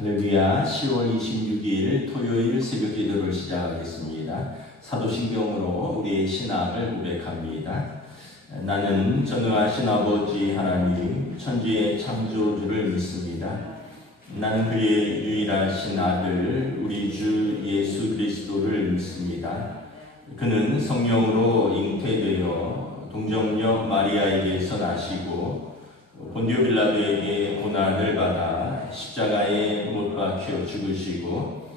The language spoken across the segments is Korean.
할렐루야. 10월 26일 토요일 새벽 기도를 시작하겠습니다. 사도신경으로 우리의 신앙을 고백합니다. 나는 전능하신 아버지 하나님 천지의 창조주를 믿습니다. 나는 그의 유일하신 아들 우리 주 예수 그리스도를 믿습니다. 그는 성령으로 잉태되어 동정녀 마리아에게서 나시고 본디오 빌라도에게 고난을 받아 십자가에 못 박혀 죽으시고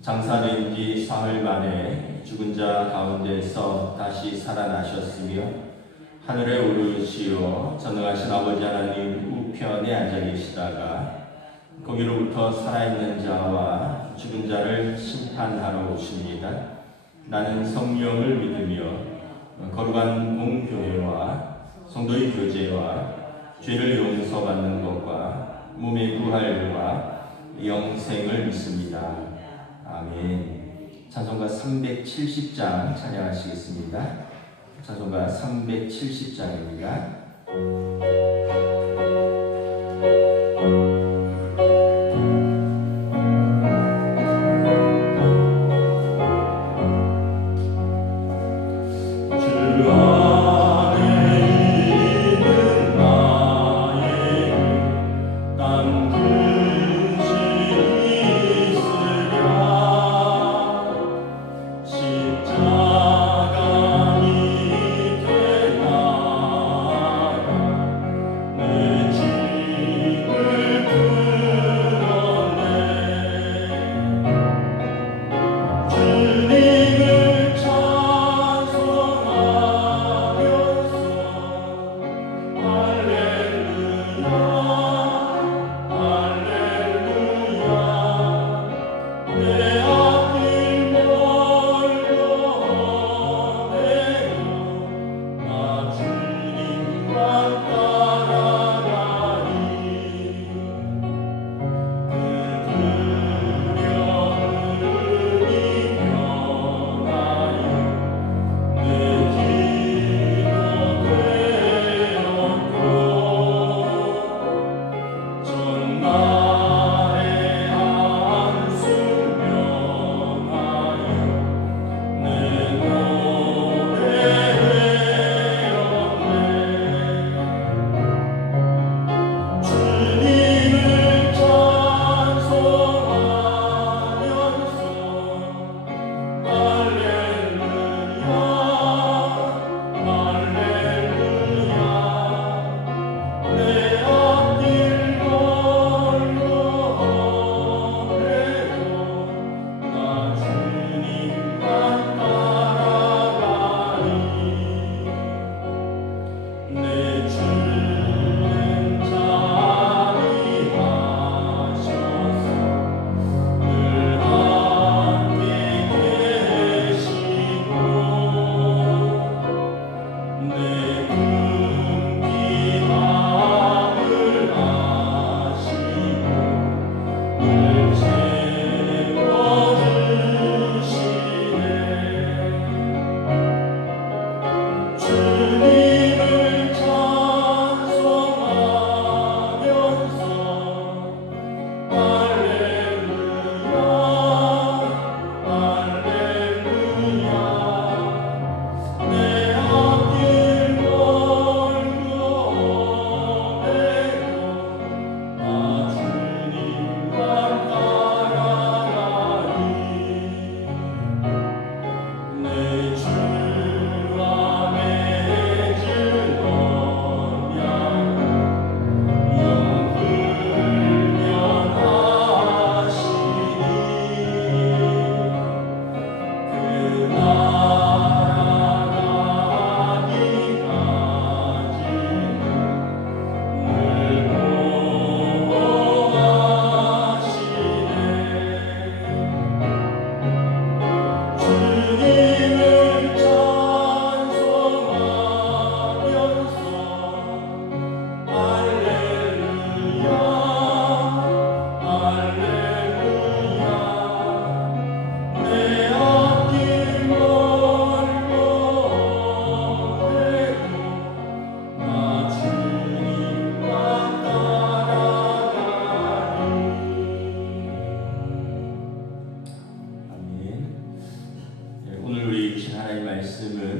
장사된 지 사흘 만에 죽은 자 가운데서 다시 살아나셨으며 하늘에 오르시어 전능하신 아버지 하나님 우편에 앉아 계시다가 거기로부터 살아있는 자와 죽은 자를 심판하러 오십니다. 나는 성령을 믿으며 거룩한 공교회와 성도의 교제와 죄를 용서받는 것과 몸의 부활과 영생을 믿습니다. 아멘. 찬송가 370장 찬양하시겠습니다. 찬송가 370장입니다.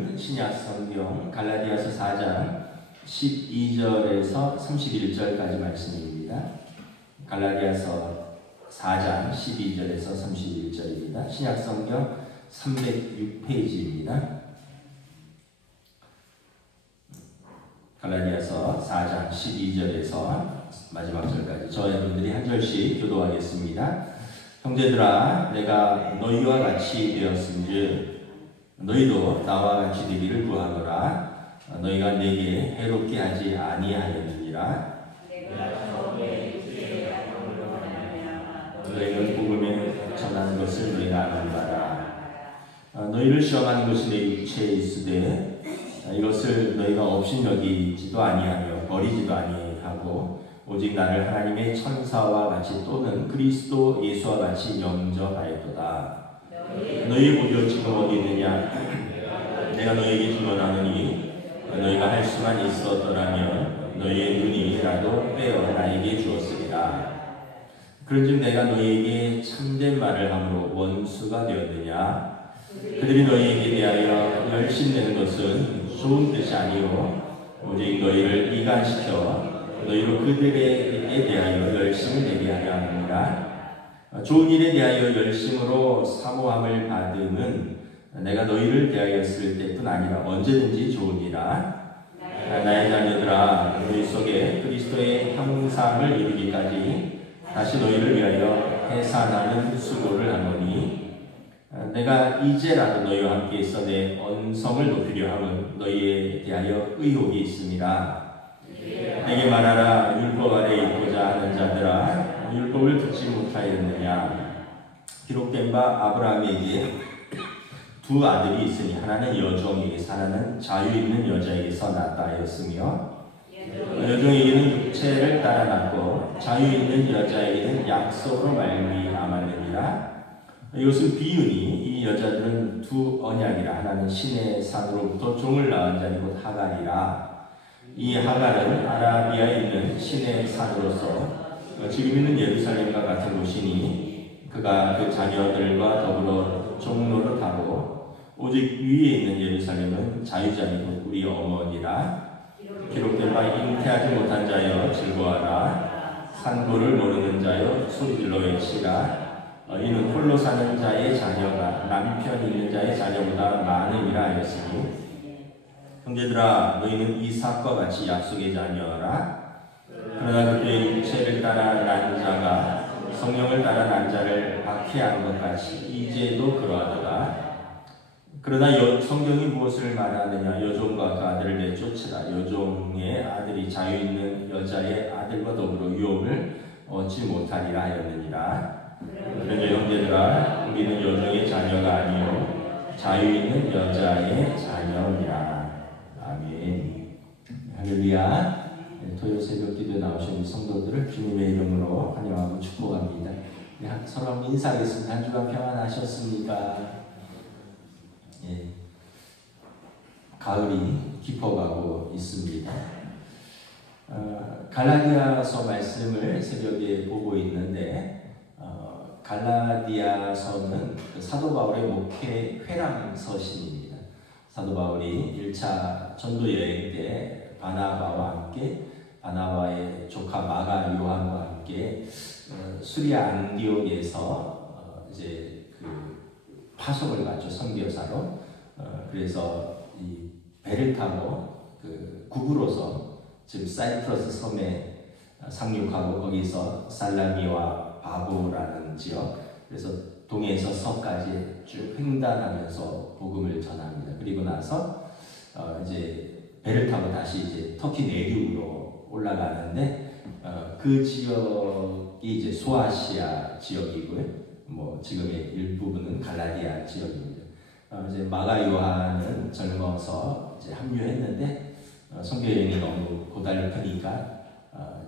말씀은 신약 성경 갈라디아서 4장 12절에서 31절까지 말씀입니다. 갈라디아서 4장 12절에서 31절입니다. 신약 성경 306페이지입니다. 갈라디아서 4장 12절에서 마지막 절까지 저와 여러분들이 한 절씩 교도하겠습니다. 형제들아, 내가 너희와 같이 되었은즉 너희도 나와 같이 되기를 구하노라. 너희가 내게 해롭게 하지 아니하였느니라. 너희는 복음에 전하는 것을 너희가 아는 바라. 너희를 시험하는 것이 내 육체에 있으되 이것을 너희가 업신여기지도 아니하며 버리지도 아니하고 오직 나를 하나님의 천사와 같이 또는 그리스도 예수와 같이 영접하였도다. 너희 보디오 지금 어디 있느냐? 내가 너희에게 증언하노니 너희가 할 수만 있었더라면 너희의 눈이라도 빼어 나에게 주었으리라. 그런즉 내가 너희에게 참된 말을 함으로 원수가 되었느냐? 그들이 너희에게 대하여 열심내는 것은 좋은 뜻이 아니요 오직 너희를 이간시켜 너희로 그들에게 대하여 열심을 내게 하려 하느니라. 좋은 일에 대하여 열심으로 사모함을 받음은 내가 너희를 대하였을 때뿐 아니라 언제든지 좋으니라. 나의 자녀들아, 너희 속에 그리스도의 형상을 이루기까지 다시 너희를 위하여 해산하는 수고를 하노니 내가 이제라도 너희와 함께 있어 내 언성을 높이려 함은 너희에 대하여 의혹이 있음이라. 내게 말하라. 율법 아래 있고자 하는 자들아, 율법을 듣지 못하였느냐? 기록된 바 아브라함에게 두 아들이 있으니 하나는 여종에게서 하나는 자유 있는 여자에게서 낳았다 하였으며 여종에게는 육체를 따라 낳고 자유 있는 여자에게는 약속으로 말미암았느니라. 이것은 비유니 이 여자들은 두 언약이라. 하나는 신의 산으로부터 종을 낳은 자니 곧 하갈이라. 이 하갈은 아라비아에 있는 신의 산으로서 지금 있는 예루살렘과 같은 곳이니 그가 그 자녀들과 더불어 종노릇하고 오직 위에 있는 예루살렘은 자유자니 우리 어머니라. 기록된 바 잉태하지 못한 자여 즐거워하라. 산고를 모르는 자여 소리질러 외치라. 이는 홀로 사는 자의 자녀가 남편 있는 자의 자녀보다 많음이라 하였으니 형제들아, 너희는 이삭과 같이 약속의 자녀라. 그러나 그때의 육체를 따라 난 자가 성령을 따라 난 자를 박해하는 것 같이 이제도 그러하도다. 그러나 성경이 무엇을 말하느냐? 여종과 그 아들을 내쫓으라. 여종의 아들이 자유 있는 여자의 아들과 더불어 유업을 얻지 못하리라 하였느니라. 그러나 형제들아, 우리는 여종의 자녀가 아니요 자유 있는 여자의 자녀니라. 아멘. 할렐루야. 토요 새벽 기도에 나오신 우리 성도들을 주님의 이름으로 환영하고 축복합니다. 서로 한번 인사하겠습니다. 한 주간 평안하셨습니까? 예. 가을이 깊어가고 있습니다. 갈라디아서 말씀을 새벽에 보고 있는데 갈라디아서는 사도 바울의 목회 회랑서신입니다. 사도 바울이 1차 전도 여행 때 바나바와 함께 바나바의 조카 마가 요한과 함께 수리아 안디옥에서 이제 그 파송을 갔죠. 선교사로. 그래서 이 배를 타고 그 구부로서 지금 사이프러스 섬에 상륙하고 거기서 살라미와 바보라는 지역, 그래서 동에서 서까지 쭉 횡단하면서 복음을 전합니다. 그리고 나서 이제 배를 타고 다시 이제 터키 내륙으로 올라가는데 그 지역이 이제 소아시아 지역이고요. 뭐 지금의 일부분은 갈라디아 지역입니다. 이제 마가 요한은 젊어서 이제 합류했는데 선교 여행이 너무 고달프니까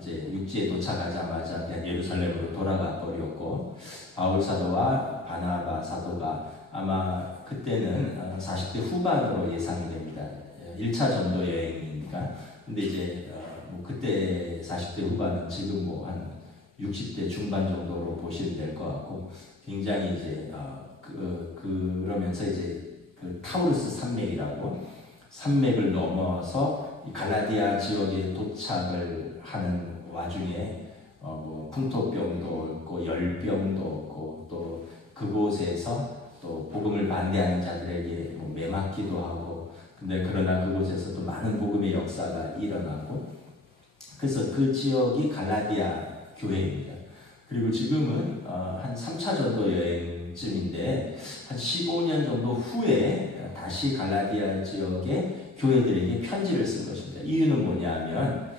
이제 육지에 도착하자마자 그냥 예루살렘으로 돌아가 버렸고 바울 사도와 바나바 사도가 아마 그때는 40대 후반으로 예상이 됩니다. 1차 전도 여행이니까. 근데 이제 뭐 그때 40대 후반은 지금 뭐 한 60대 중반 정도로 보시면 될 것 같고 굉장히 이제 그러면서 이제 그 타우루스 산맥이라고 산맥을 넘어서 갈라디아 지역에 도착을 하는 와중에 뭐 풍토병도 없고 열병도 없고 또 그곳에서 또 복음을 반대하는 자들에게 뭐 매맞기도 하고 근데 그러나 그곳에서도 많은 복음의 역사가 일어나고 그래서 그 지역이 갈라디아 교회입니다. 그리고 지금은 한 3차 전도 여행쯤인데 한 15년 정도 후에 다시 갈라디아 지역의 교회들에게 편지를 쓴 것입니다. 이유는 뭐냐면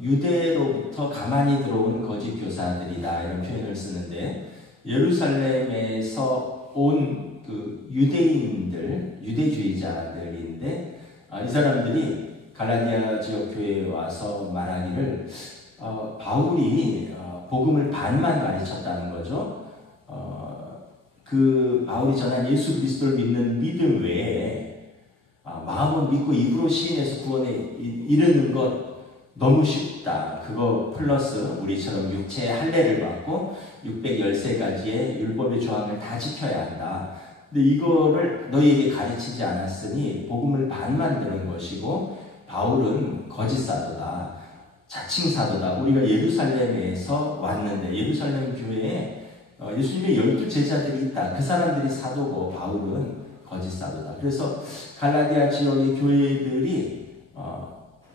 유대로부터 가만히 들어온 거짓 교사들이다 이런 표현을 쓰는데 예루살렘에서 온 그 유대인들, 유대주의자들인데 이 사람들이 갈라디아 지역 교회에 와서 말하기를 바울이 복음을 반만 가르쳤다는 거죠. 그 바울이 전한 예수 그리스도를 믿는 믿음 외에 마음을 믿고 입으로 시인해서 구원에 이르는 것 너무 쉽다. 그거 플러스 우리처럼 육체의 할례를 받고 613가지의 율법의 조항을 다 지켜야 한다. 근데 이거를 너희에게 가르치지 않았으니 복음을 반만 들은 것이고 바울은 거짓 사도다. 자칭 사도다. 우리가 예루살렘에서 왔는데 예루살렘 교회에 예수님의 12 제자들이 있다. 그 사람들이 사도고 바울은 거짓 사도다. 그래서 갈라디아 지역의 교회들이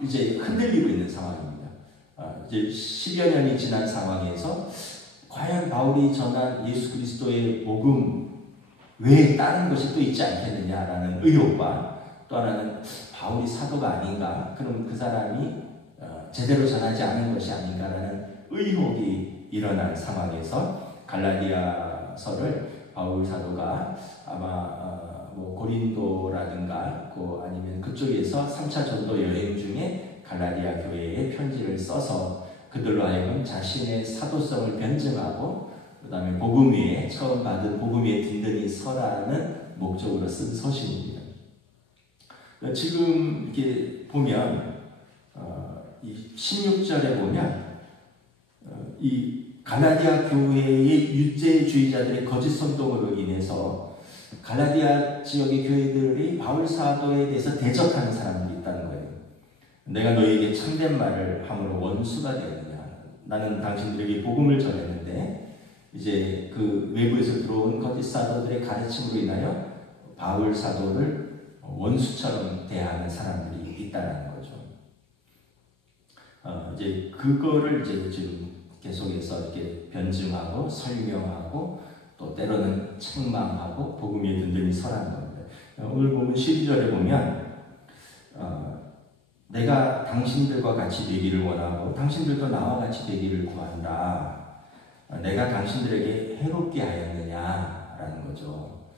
이제 흔들리고 있는 상황입니다. 이제 10여 년이 지난 상황에서 과연 바울이 전한 예수 그리스도의 복음 외에 다른 것이 또 있지 않겠느냐라는 의혹과 또 하나는 바울이 사도가 아닌가? 그럼 그 사람이 제대로 전하지 않은 것이 아닌가라는 의혹이 일어난 상황에서 갈라디아서를 바울 사도가 아마 뭐 고린도라든가 아니면 그쪽에서 3차 전도 여행 중에 갈라디아 교회에 편지를 써서 그들로 하여금 자신의 사도성을 변증하고 그 다음에 복음 위에 처음 받은 복음 위에 든든히 서라는 목적으로 쓴 서신입니다. 지금 이렇게 보면 이 16절에 보면 이 갈라디아 교회의 유죄주의자들의 거짓 선동으로 인해서 갈라디아 지역의 교회들이 바울 사도에 대해서 대적하는 사람들이 있다는 거예요. 내가 너희에게 참된 말을 함으로 원수가 되느냐. 나는 당신들에게 복음을 전했는데 이제 그 외부에서 들어온 거짓 사도들의 가르침으로 인하여 바울 사도를 원수처럼 대하는 사람들이 있다는 거죠. 이제 그거를 이제 지금 계속해서 이렇게 변증하고 설명하고 또 때로는 책망하고 복음 위에 든든히 설하는 겁니다. 오늘 보면 12절에 보면 내가 당신들과 같이 되기를 원하고 당신들도 나와 같이 되기를 구한다. 내가 당신들에게 해롭게 하였느냐라는 거죠.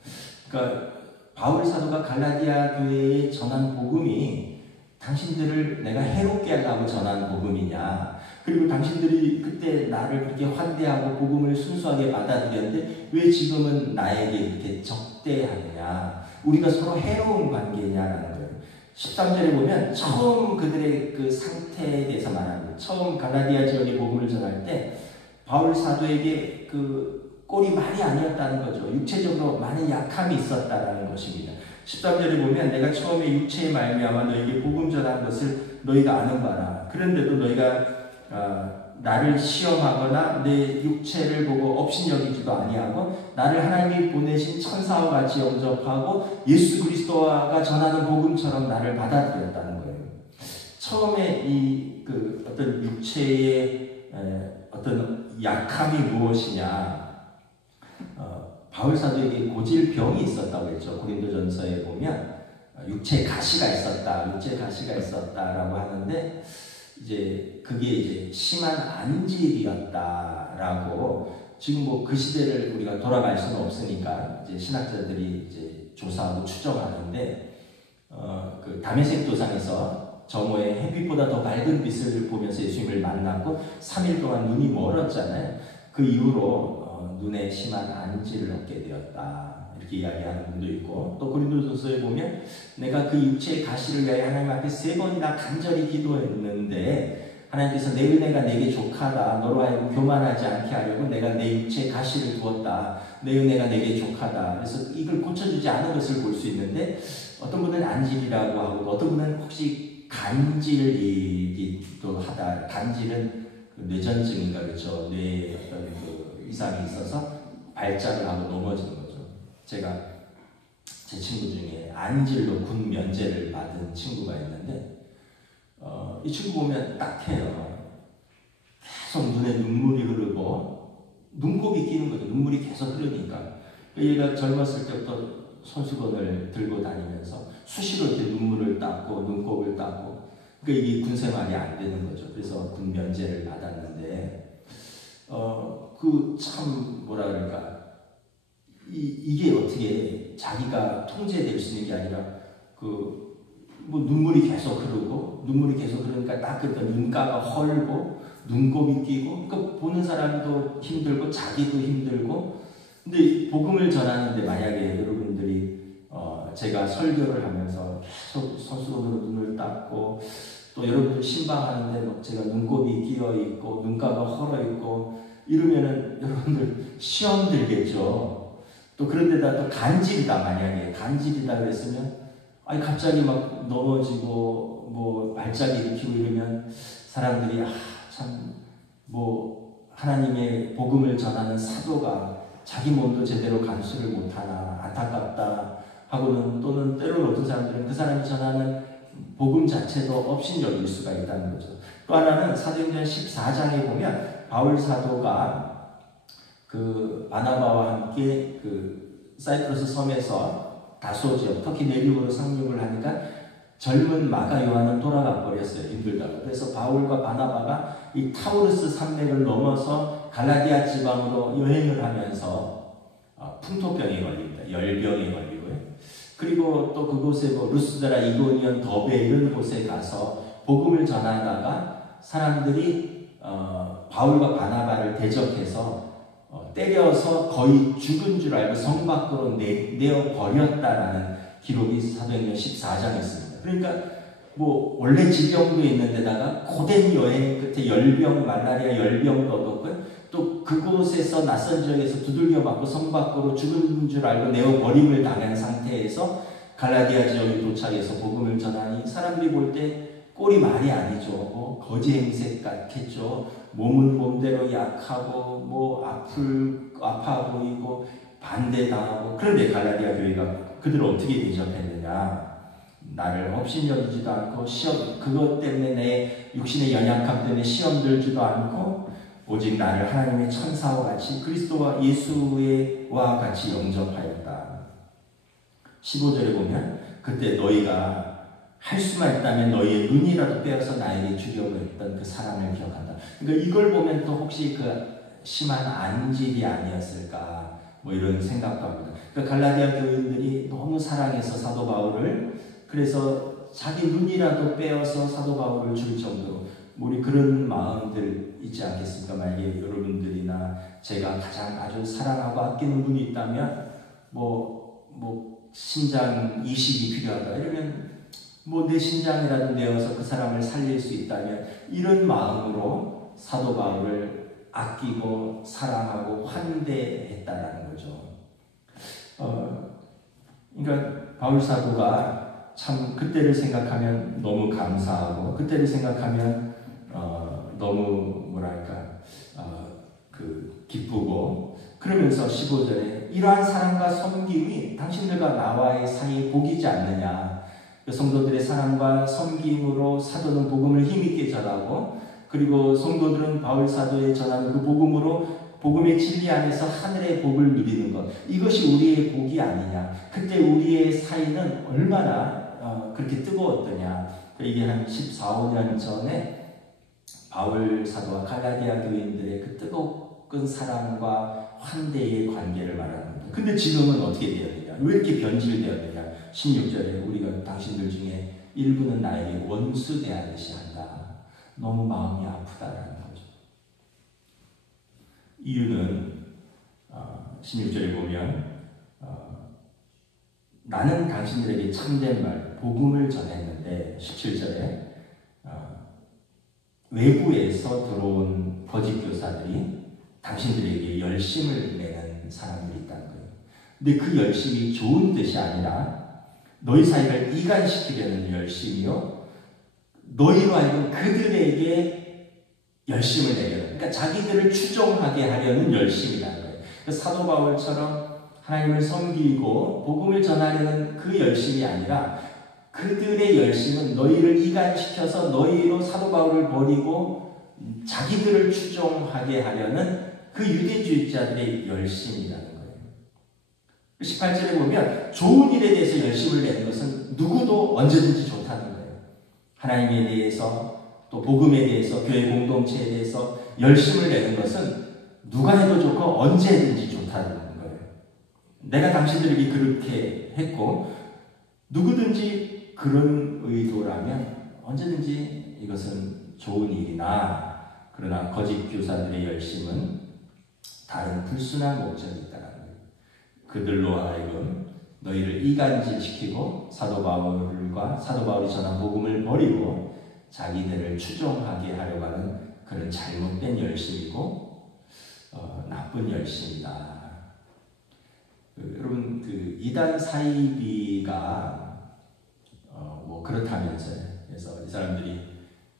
그러니까 바울 사도가 갈라디아 교회에 전한 복음이 당신들을 내가 해롭게 하려고 전한 복음이냐, 그리고 당신들이 그때 나를 그렇게 환대하고 복음을 순수하게 받아들였는데 왜 지금은 나에게 이렇게 적대하느냐, 우리가 서로 해로운 관계냐라는 거예요. 13절에 보면 처음 그들의 그 상태에 대해서 말합니다. 처음 갈라디아 지역의 복음을 전할 때 바울 사도에게 그 꼴이 말이 아니었다는 거죠. 육체적으로 많은 약함이 있었다는 것입니다. 13절에 보면 내가 처음에 육체의 말미암아 너에게 복음 전한 것을 너희가 아는 바라. 그런데도 너희가 나를 시험하거나 내 육체를 보고 업신여기지도 아니하고 나를 하나님이 보내신 천사와 같이 영접하고 예수 그리스도가 전하는 복음처럼 나를 받아들였다는 거예요. 처음에 이 그 어떤 육체의 어떤 약함이 무엇이냐, 바울 사도에게 고질병이 있었다고 했죠. 고린도전서에 보면 육체 가시가 있었다라고 하는데 이제 그게 이제 심한 안질이었다라고, 지금 뭐 그 시대를 우리가 돌아갈 수는 없으니까 이제 신학자들이 이제 조사하고 추정하는데 그 다메섹 도상에서 정오에 햇빛보다 더 밝은 빛을 보면서 예수님을 만났고 3일 동안 눈이 멀었잖아요. 그 이후로 눈에 심한 안질을 얻게 되었다, 이렇게 이야기하는 분도 있고, 또 고린도전서에 보면 내가 그 육체의 가시를 위하여 하나님 앞에 3번이나 간절히 기도했는데 하나님께서 내 은혜가 내게 족하다. 너로 하여금 교만하지 않게 하려고 내가 내 육체에 가시를 두었다. 내 은혜가 내게 족하다. 그래서 이걸 고쳐주지 않은 것을 볼 수 있는데 어떤 분은 안질이라고 하고 어떤 분은 혹시 간질이기도 하다. 간질은 그 뇌전증인가 그렇죠. 뇌에 어떤 그 이상이 있어서 발작을 하고 넘어지는 거죠. 제가 제 친구 중에 안질로 군 면제를 받은 친구가 있는데 이 친구 보면 딱해요. 계속 눈에 눈물이 흐르고 눈곱이 끼는 거죠. 눈물이 계속 흐르니까 얘가 젊었을 때부터 손수건을 들고 다니면서 수시로 이렇게 눈물을 닦고 눈곱을 닦고 그러니까 이게 군생활이 안 되는 거죠. 그래서 군 면제를 받았는데 그 참 뭐라 그럴까 이게 어떻게 자기가 통제될 수 있는 게 아니라 뭐 눈물이 계속 흐르니까 딱 그러니까 눈가가 헐고 눈곱이 끼고 그러니까 보는 사람도 힘들고 자기도 힘들고 근데 복음을 전하는데 만약에 여러분들이 제가 설교를 하면서 계속 손수건으로 눈을 닦고 또 여러분들 신방하는데 막 제가 눈곱이 끼어 있고 눈가가 헐어 있고 이러면은 여러분들 시험 들겠죠. 또 그런데다 또 간질이다 만약에 간질이다 그랬으면 아니 갑자기 막 넘어지고 뭐 발작이 일으키고 이러면 사람들이 참 뭐 하나님의 복음을 전하는 사도가 자기 몸도 제대로 간수를 못하나 안타깝다 하고는 또는 때로는 어떤 사람들은 그 사람이 전하는 복음 자체도 업신여길 수가 있다는 거죠. 또 하나는 사도행전 14장에 보면 바울 사도가 그 바나바와 함께 그 사이프러스 섬에서 다소 지역 터키 내륙으로 상륙을 하니까 젊은 마가 요한은 돌아가 버렸어요. 힘들다고. 그래서 바울과 바나바가 이 타우르스 산맥을 넘어서 갈라디아 지방으로 여행을 하면서 풍토병에 걸립니다. 열병에 걸리고요. 그리고 또 그곳에 뭐 루스드라, 이고니온, 더베 이런 곳에 가서 복음을 전하다가 사람들이 바울과 바나바를 대적해서 때려서 거의 죽은 줄 알고 성 밖으로 내어 버렸다라는 기록이 사도행전 14장에 있습니다. 그러니까 뭐 원래 질병도 있는데다가 고된 여행 끝에 열병, 말라리아 열병도 얻었고요. 또 그곳에서 낯선 지역에서 두들겨 맞고 성 밖으로 죽은 줄 알고 내어 버림을 당한 상태에서 갈라디아 지역에 도착해서 복음을 전하니 사람들이 볼 때 꼴이 말이 아니죠. 뭐 거지 행색 같겠죠. 몸은 몸대로 약하고 뭐 아파 보이고 반대당하고 그런데 갈라디아 교회가 그들을 어떻게 대접했느냐. 나를 업신여기지도 않고 그것 때문에 내 육신의 연약함 때문에 시험 들지도 않고 오직 나를 하나님의 천사와 같이 그리스도와 예수와 같이 영접하였다. 15절에 보면 그때 너희가 할 수만 있다면 너희의 눈이라도 빼어서 나에게 주려고 했던 그 사람을 기억한다. 그러니까 이걸 보면 또 혹시 그 심한 안질이 아니었을까 뭐 이런 생각도 합니다. 그러니까 갈라디아 교인들이 너무 사랑해서 사도 바울을 그래서 자기 눈이라도 빼어서 사도 바울을 줄 정도로 우리 그런 마음들 있지 않겠습니까? 만약에 여러분들이나 제가 가장 아주 사랑하고 아끼는 분이 있다면 뭐 신장 이식이 필요하다 이러면 뭐 내 신장이라도 내어서 그 사람을 살릴 수 있다면 이런 마음으로 사도 바울을 아끼고 사랑하고 환대했다라는 거죠. 그러니까 바울 사도가 참 그때를 생각하면 너무 감사하고 그때를 생각하면 너무 뭐랄까 기쁘고 그러면서 15절에 이러한 사랑과 섬김이 당신들과 나와의 사이에 복이지 않느냐. 성도들의 사랑과 섬김으로 사도는 복음을 힘있게 전하고 그리고 성도들은 바울 사도의 전하는 그 복음으로 복음의 진리 안에서 하늘의 복을 누리는 것 이것이 우리의 복이 아니냐. 그때 우리의 사이는 얼마나 그렇게 뜨거웠더냐. 이게 한 14, 15년 전에 바울 사도와 갈라디아 교인들의 그 뜨거운 사랑과 환대의 관계를 말하는 겁니다. 근데 지금은 어떻게 되었느냐? 왜 이렇게 변질되었느냐? 16절에 우리가 당신들 중에 일부는 나에게 원수 대하듯이 한다. 너무 마음이 아프다라는 거죠. 이유는 16절에 보면 나는 당신들에게 참된 말 복음을 전했는데 17절에 외부에서 들어온 거짓 교사들이 당신들에게 열심을 내는 사람들이 있다는 거예요. 근데 그 열심이 좋은 뜻이 아니라 너희 사이를 이간시키려는 열심이요, 너희로 하여금 그들에게 열심을 내려는, 그러니까 자기들을 추종하게 하려는 열심이라는 거예요. 사도 바울처럼 하나님을 섬기고 복음을 전하려는 그 열심이 아니라 그들의 열심은 너희를 이간시켜서 너희로 사도 바울을 버리고 자기들을 추종하게 하려는 그 유대주의자들의 열심이라는 거예요. 18절에 보면 좋은 일에 대해서 열심을 내는 것은 누구도 언제든지 좋다는 거예요. 하나님에 대해서, 또 복음에 대해서, 교회 공동체에 대해서 열심을 내는 것은 누가 해도 좋고 언제든지 좋다는 거예요. 내가 당신들에게 그렇게 했고 누구든지 그런 의도라면 언제든지 이것은 좋은 일이나, 그러나 거짓 교사들의 열심은 다른 불순한 목적이 있다는 거예요. 그들로 하여금 너희를 이간질시키고 사도 바울이 전한 복음을 버리고 자기들을 추종하게 하려고 하는 그런 잘못된 열심이고 나쁜 열심이다. 여러분, 그 이단 사이비가 뭐 그렇다면서요. 그래서 이 사람들이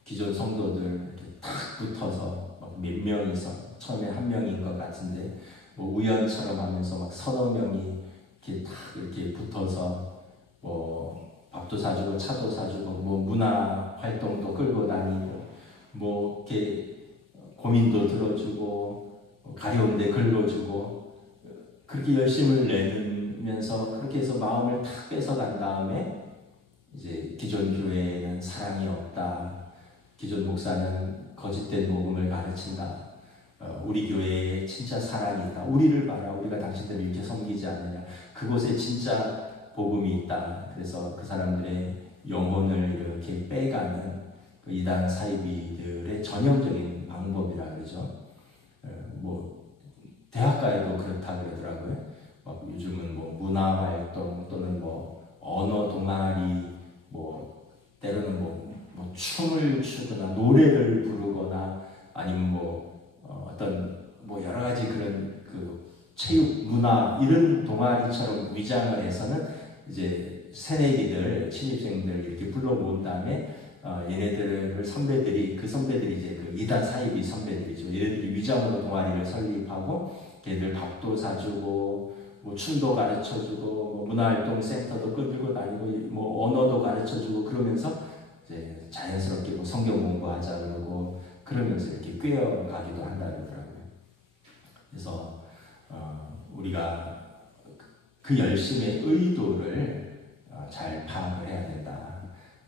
기존 성도들 이렇게 탁 붙어서 몇 명이서, 처음에 한 명인 것 같은데 뭐 우연처럼 하면서 막 서너 명이 이렇게 탁 이렇게 붙어서 뭐 밥도 사주고 차도 사주고 뭐 문화 활동도 끌고 다니고 뭐 이렇게 고민도 들어주고 가려운데 긁어주고 그렇게 열심을 내면서 그렇게 해서 마음을 탁 뺏어간 다음에 이제 기존 교회에는 사랑이 없다, 기존 목사는 거짓된 복음을 가르친다, 우리 교회에 진짜 사랑이 있다, 우리를 봐라, 우리가 당신들을 이렇게 섬기지 않느냐, 그곳에 진짜 복음이 있다. 그래서 그 사람들의 영혼을 이렇게 빼가는 그 이단 사이비들의 전형적인 방법이라 그러죠. 뭐 대학가에도 그렇다 그러더라고요. 요즘은 뭐 문화활동 또는 뭐 언어 동아리, 뭐 때로는 뭐 춤을 추거나 노래를 부르거나 아니면 뭐 어떤 뭐 여러 가지 그런 그 체육 문화 이런 동아리처럼 위장을 해서는 이제 새내기들 신입생들 이렇게 불러 모은 다음에 얘네들을 선배들이 이제 그 이단 사이비 선배들이죠. 얘네들이 위장으로 동아리를 설립하고 걔들 밥도 사주고 뭐 춤도 가르쳐주고 뭐 문화활동 센터도 끌고 다니고 뭐 언어도 가르쳐주고 그러면서 이제 자연스럽게 뭐 성경 공부하자 그러고 그러면서 이렇게 꿰어가기도 한다 그러더라고요. 그래서 우리가 그 열심의 의도를 잘 파악을 해야 된다.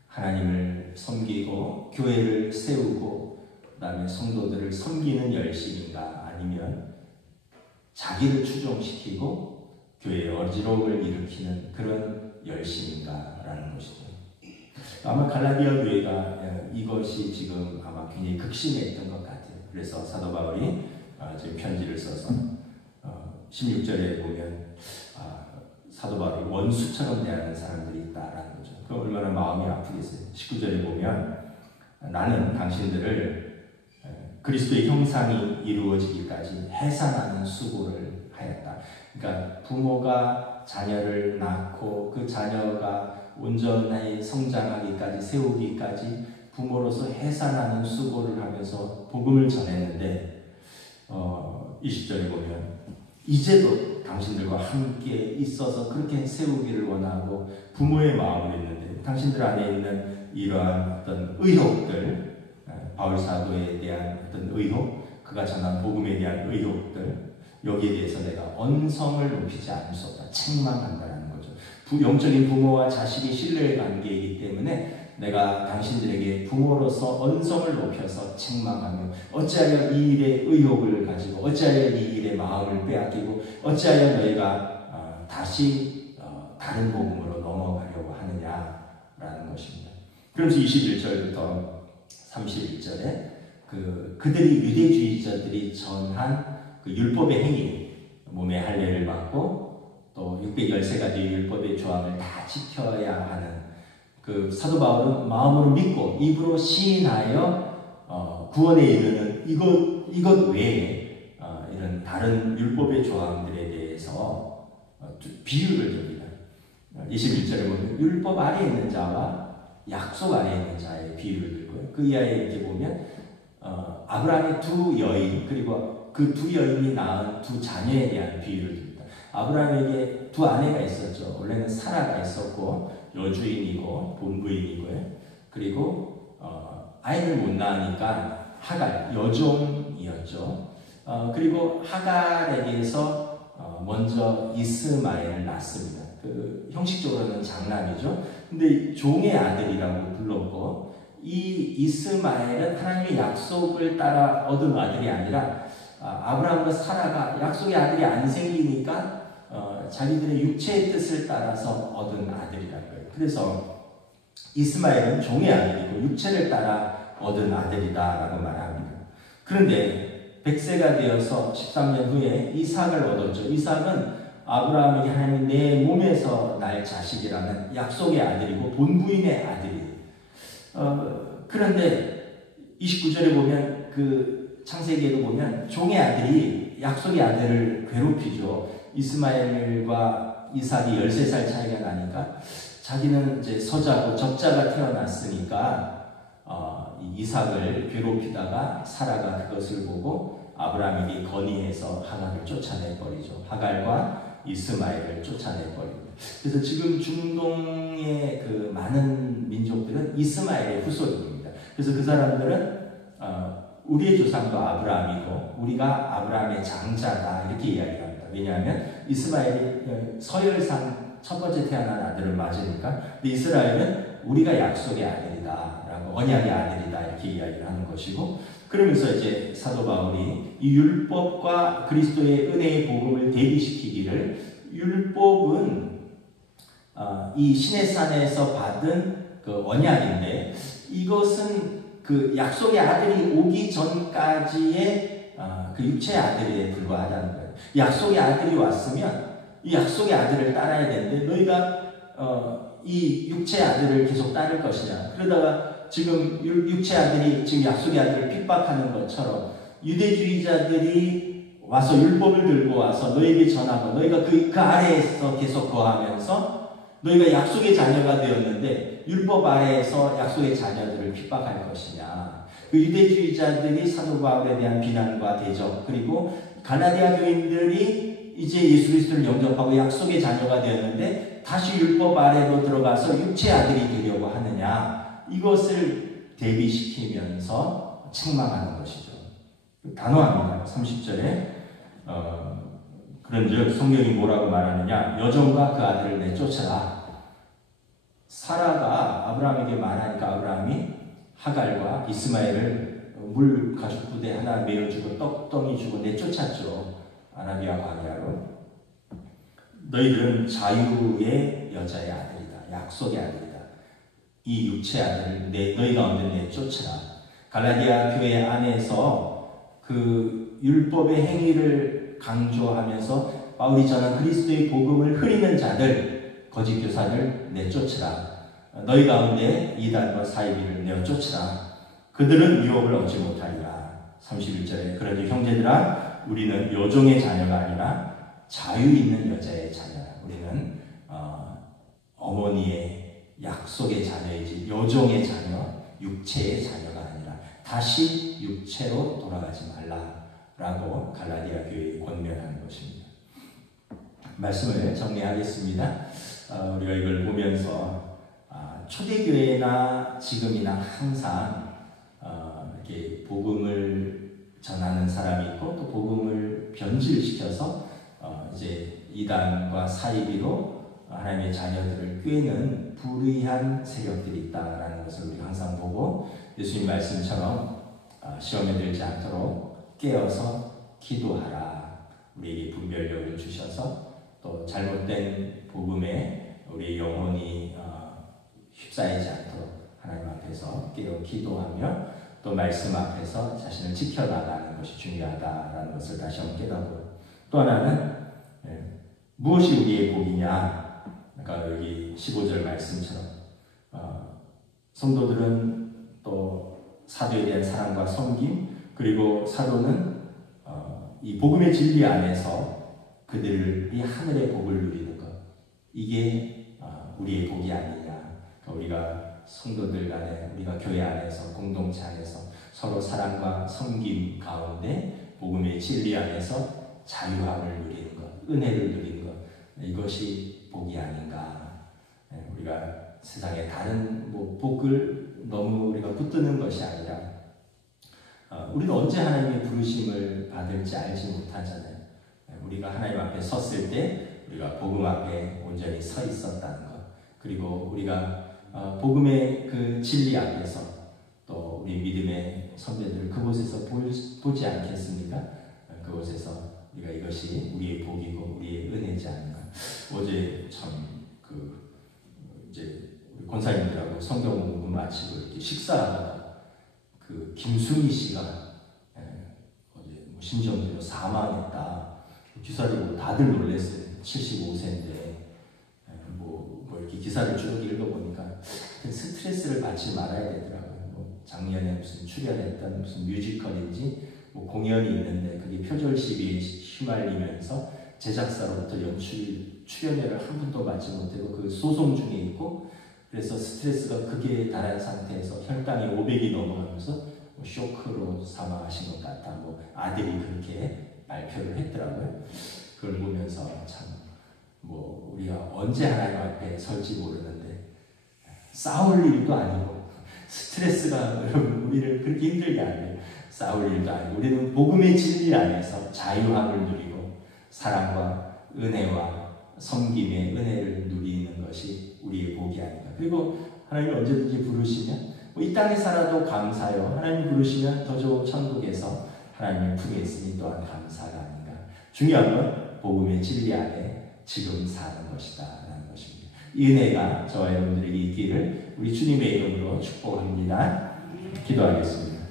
하나님을 섬기고 교회를 세우고 그다음에 성도들을 섬기는 열심인가, 아니면 자기를 추종시키고 교회의 어지러움을 일으키는 그런 열심인가라는 것이죠. 아마 갈라디아 교회가 이것이 지금 아마 굉장히 극심했던 것 같아요. 그래서 사도 바울이 지금 편지를 써서 16절에 보면 사도 바울이 원수처럼 대하는 사람들이 있다라는 거죠. 그 얼마나 마음이 아프겠어요. 19절에 보면 나는 당신들을 그리스도의 형상이 이루어지기까지 해산하는 수고를 하였다. 그러니까 부모가 자녀를 낳고 그 자녀가 온전히 성장하기까지 세우기까지 부모로서 해산하는 수고를 하면서 복음을 전했는데 20절에 보면 이제도 당신들과 함께 있어서 그렇게 세우기를 원하고 부모의 마음을 있는데 당신들 안에 있는 이러한 어떤 의혹들, 바울 사도에 대한 어떤 의혹, 그가 전한 복음에 대한 의혹들, 여기에 대해서 내가 언성을 높이지 않을 수 없다. 책망한다는 거죠. 영적인 부모와 자식이 신뢰의 관계이기 때문에 내가 당신들에게 부모로서 언성을 높여서 책망하며 어찌하여 이 일에 의혹을 가지고 어찌하여 이 일에 마음을 빼앗기고 어찌하여 너희가 다시 다른 복음으로 넘어가려고 하느냐라는 것입니다. 그러면서 21절부터 31절에 그들이 유대주의자들이 전한 그 율법의 행위, 몸에 할례를 받고 또 613가지 율법의 조항을 다 지켜야 하는 그 사도 바울은 마음으로 믿고 입으로 시인하여 구원에 이르는 이것 외에 이런 다른 율법의 조항들에 대해서 비유를 줍니다. 21절에 보면 율법 아래에 있는 자와 약속 아래에 있는 자의 비유를 들고요. 그 이하에 이렇게 보면 아브라함의 두 여인 그리고 그 두 여인이 낳은 두 자녀에 대한 비유를 듭니다. 아브라함에게 두 아내가 있었죠. 원래는 사라가 있었고 여주인이고 본부인이고요. 그리고 아이를 못 낳으니까 하갈 여종이었죠. 그리고 하갈에게서 먼저 이스마엘을 낳습니다. 그 형식적으로는 장남이죠. 근데 종의 아들이라고 불렀고 이 이스마엘은 하나님의 약속을 따라 얻은 아들이 아니라 아브라함과 사라가 약속의 아들이 안 생기니까 자기들의 육체의 뜻을 따라서 얻은 아들이라는 거예요. 그래서 이스마엘은 종의 아들이고 육체를 따라 얻은 아들이다라고 말합니다. 그런데 100세가 되어서 13년 후에 이삭을 얻었죠. 이삭은 아브라함에게 하나님이 내 몸에서 날 자식이라는 약속의 아들이고 본부인의 아들이에요. 그런데 29절에 보면 그 창세기에도 보면 종의 아들이 약속의 아들을 괴롭히죠. 이스마엘과 이삭이 13살 차이가 나니까 자기는 이제 서자고 적자가 태어났으니까 이삭을 괴롭히다가 사라가 그것을 보고 아브라함에게 건의해서 하갈을 쫓아내버리죠. 하갈과 이스마엘을 쫓아내버립니다. 그래서 지금 중동의 그 많은 민족들은 이스마엘의 후손입니다. 그래서 그 사람들은 우리의 조상도 아브라함이고 우리가 아브라함의 장자다 이렇게 이야기합니다. 왜냐하면 이스마엘이 서열상 첫 번째 태어난 아들을 맞으니까, 근데 이스라엘은 우리가 약속의 아들이다라고 언약의 아들이다 이렇게 이야기를 하는 것이고, 그러면서 이제 사도 바울이 이 율법과 그리스도의 은혜의 복음을 대비시키기를, 율법은 이 시내산에서 받은 그 언약인데 이것은 그 약속의 아들이 오기 전까지의 그 육체의 아들에 불과하다는 거예요. 약속의 아들이 왔으면 이 약속의 아들을 따라야 되는데 너희가 이 육체의 아들을 계속 따를 것이냐. 그러다가 지금 육체의 아들이 지금 약속의 아들을 핍박하는 것처럼 유대주의자들이 와서 율법을 들고 와서 너에게 전하고 너희가 그 아래에서 계속 거하면서 너희가 약속의 자녀가 되었는데 율법 아래에서 약속의 자녀들을 핍박할 것이냐. 그 유대주의자들이 사도 바울에 대한 비난과 대적, 그리고 갈라디아 교인들이 이제 예수 그리스도를 영접하고 약속의 자녀가 되었는데 다시 율법 아래로 들어가서 육체의 아들이 되려고 하느냐. 이것을 대비시키면서 책망하는 것이죠. 단호합니다. 30절에 그런즉 성경이 뭐라고 말하느냐. 여종과 그 아들을 내쫓아라. 사라가 아브라함에게 말하니까 아브라함이 하갈과 이스마엘을 물 가죽 부대 하나 메어주고 떡덩이 주고 내쫓았죠. 아라비아 광야로. 너희들은 자유의 여자의 아들이다. 약속의 아들이다. 이 육체의 아들을 너희 가운데 내쫓으라. 갈라디아 교회 안에서 그 율법의 행위를 강조하면서 바울이 전한 그리스도의 복음을 흐리는 자들, 거짓 교사들 내쫓으라. 너희 가운데 이단과 사이비를 내어쫓으라. 그들은 유업을 얻지 못하리라. 31절에 그러니 형제들아 우리는 여종의 자녀가 아니라 자유 있는 여자의 자녀라. 우리는 어머니의 약속의 자녀이지 여종의 자녀, 육체의 자녀가 아니라 다시 육체로 돌아가지 말라라고 갈라디아 교회에 권면하는 것입니다. 말씀을 정리하겠습니다. 우리가 이걸 보면서 초대교회나 지금이나 항상 이렇게 복음을 전하는 사람이 있고 또 복음을 변질시켜서 이제 이단과 사이비로 하나님의 자녀들을 꾀는 불의한 세력들이 있다라는 것을 우리가 항상 보고 예수님 말씀처럼 시험에 들지 않도록 깨어서 기도하라. 우리에게 분별력을 주셔서 또 잘못된 복음에 우리 영혼이 휩싸이지 않도록 하나님 앞에서 깨어 기도하며 또 말씀 앞에서 자신을 지켜나가는 것이 중요하다라는 것을 다시 한번 깨닫고, 또 하나는 무엇이 우리의 복이냐. 그러니까 여기 15절 말씀처럼 성도들은 또 사도에 대한 사랑과 섬김, 그리고 사도는 이 복음의 진리 안에서 그들이 하늘의 복을 누리는 것, 이게 우리의 복이 아니냐. 우리가 성도들 간에, 우리가 교회 안에서, 공동체 안에서 서로 사랑과 섬김 가운데 복음의 진리 안에서 자유함을 누리는 것, 은혜를 누리는 것, 이것이 복이 아닌가. 우리가 세상의 다른 복을 너무 우리가 붙드는 것이 아니라, 우리는 언제 하나님의 부르심을 받을지 알지 못하잖아요. 우리가 하나님 앞에 섰을 때 우리가 복음 앞에 온전히 서 있었다는 것, 그리고 우리가 복음의 그 진리 앞에서 또 우리 믿음의 선배들을 그곳에서 보지 않겠습니까? 그곳에서 우리가 이것이 우리의 복이고 우리의 은혜지 않은가. 어제 참 이제 우리 권사님들하고 성경 공부 마치고 이렇게 식사하다가 그 김순희 씨가 어제 심정적으로 사망했다. 기사를 보고 다들 놀랐어요. 75세인데 뭐 이렇게 기사를 쭉 읽어보니까 스트레스를 받지 말아야 되더라고요. 작년에 무슨 출연했던 무슨 뮤지컬인지 공연이 있는데 그게 표절 시비에 휘말리면서 제작사로부터 출연료를 한 푼도 받지 못하고 그 소송 중에 있고, 그래서 스트레스가 극에 달한 상태에서 혈당이 500이 넘어가면서 쇼크로 사망하신 것 같다. 아들이 그렇게 발표를 했더라고요. 그걸 보면서 참 우리가 언제 하나님 앞에 설지 모르는데 싸울 일도 아니고 스트레스가 여러분 우리를 그렇게 힘들게 하네요. 싸울 일도 아니고 우리는 복음의 진리 안에서 자유함을 누리고 사랑과 은혜와 섬김의 은혜를 누리는 것이 우리의 복이 아닌가. 그리고 하나님이 언제든지 부르시면 이 땅에 살아도 감사요. 하나님 부르시면 더 좋은 천국에서 하나님의 품에 있으니 또한 감사가 아닌가. 중요한 건 복음의 진리 안에 지금 사는 것이다 라는 것입니다. 이 은혜가 저와 여러분들에게 있기를 우리 주님의 이름으로 축복합니다. 기도하겠습니다.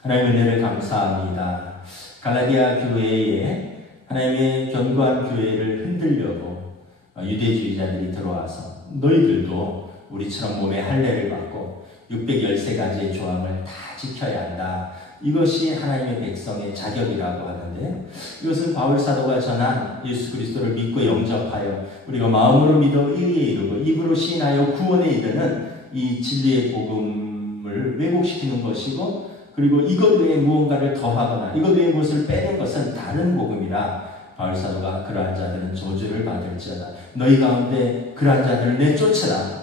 하나님의 은혜를 감사합니다. 갈라디아 교회에 하나님의 견고한 교회를 흔들려고 유대주의자들이 들어와서 너희들도 우리처럼 몸에 할례를 받고 613가지의 조항을 다 지켜야 한다. 이것이 하나님의 백성의 자격이라고 하는데, 이것은 바울 사도가 전한 예수 그리스도를 믿고 영접하여 우리가 마음으로 믿어 의에 이르고 입으로 시인하여 구원에 이르는 이 진리의 복음을 왜곡시키는 것이고, 그리고 이것 외에 무언가를 더하거나 이것 외에 무엇을 빼는 것은 다른 복음이라 바울 사도가 그러한 자들은 저주를 받을지어다. 너희 가운데 그러한 자들을 내쫓으라.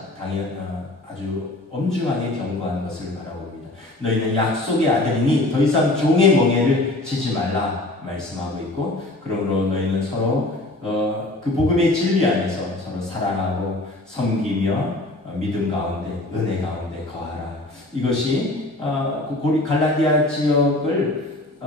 아주 엄중하게 경고하는 것을 바라봅니다. 너희는 약속의 아들이니 더 이상 종의 멍에를 지지 말라 말씀하고 있고, 그러므로 너희는 서로 그 복음의 진리 안에서 서로 사랑하고 섬기며 믿음 가운데 은혜 가운데 거하라. 이것이 갈라디아 지역을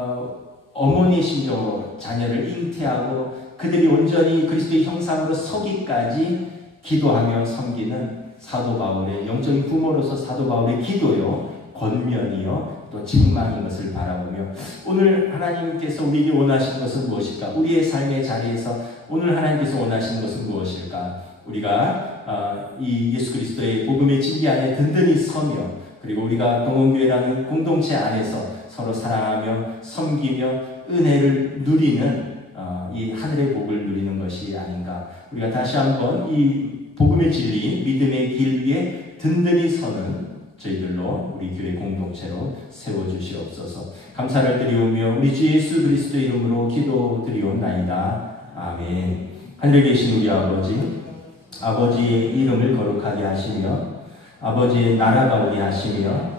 어머니 심정으로 자녀를 잉태하고 그들이 온전히 그리스도의 형상으로 서기까지 기도하며 섬기는 사도 바울의 영적인 부모로서 사도 바울의 기도요, 권면이요, 또 직망인 것을 바라보며 오늘 하나님께서 우리에게 원하시는 것은 무엇일까? 우리의 삶의 자리에서 오늘 하나님께서 원하시는 것은 무엇일까? 우리가 이 예수 그리스도의 복음의 진리 안에 든든히 서며, 그리고 우리가 동원교회라는 공동체 안에서 서로 사랑하며 섬기며 은혜를 누리는 이 하늘의 복을 누리는 것이 아닌가. 우리가 다시 한번 이 복음의 진리, 믿음의 길 위에 든든히 서는 저희들로 우리 교회 공동체로 세워주시옵소서. 감사를 드리오며 우리 주 예수 그리스도 이름으로 기도드리옵나이다. 아멘. 하늘에 계신 우리 아버지의 이름을 거룩하게 하시며 아버지의 나라가 오게 하시며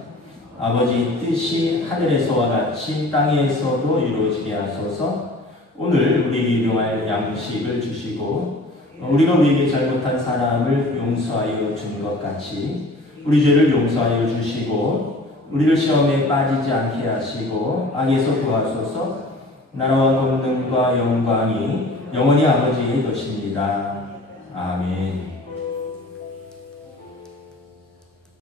아버지의 뜻이 하늘에서와 같이 땅에서도 이루어지게 하소서. 오늘 우리에게 일용할 양식을 주시고 우리가 우리에게 잘못한 사람을 용서하여 준 것 같이 우리 죄를 용서하여 주시고 우리를 시험에 빠지지 않게 하시고 악에서 구하소서. 나라와 권능과 영광이 영원히 아버지의 것입니다. 아멘.